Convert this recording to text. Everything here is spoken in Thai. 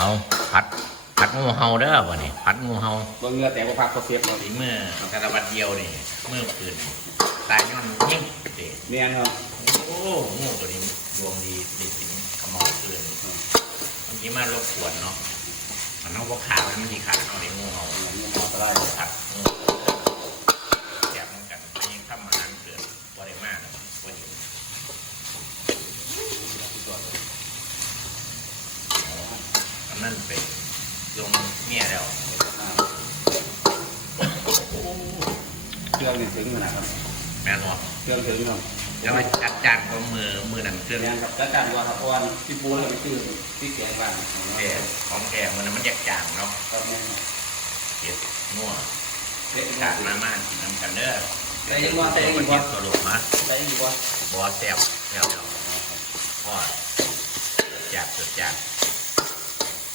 เอาผัดงูเห่าเด้อวะนี่ผัดงูเห่า บางเงือแต่ว่าพักเขาเสียบเรา สีมือสารวัตรเดียวนี่มือปืนตายย้อนยิ่งเด็ด เนียนครับ โอ้งูตัวนี้ดวงดีดีจริงขมอปืนบางทีมารบกวนเนาะมันเอาพวกขามันมีขาเอาในงูเห่า เนียนอันตราย ผัดงูแจกมันกันไปยังข้ามมาหารเกิดบริมานะวันนี้อันนั้นเป็นลงเมียแล้ว เครื่องนี่ถึงขนาดครับ แม่นวะ เครื่องถึงครับ แล้วมาจัดจานของมือนั่นเครื่อง เนียนครับแล้วการว่าครับเพราะว่าที่ปูแล้วมันคือที่แกงบ้าง แก่ของแก่มันแยกจางเนาะ ครับแม่น เก็บงัว เด็ก กาดมาม่ากินน้ำกันเด้อ แต่ยังว่าแต่ยัง ประเท ว่า ศสรุปมา แต่ยังว่า บอแซวแซวพ่อจัด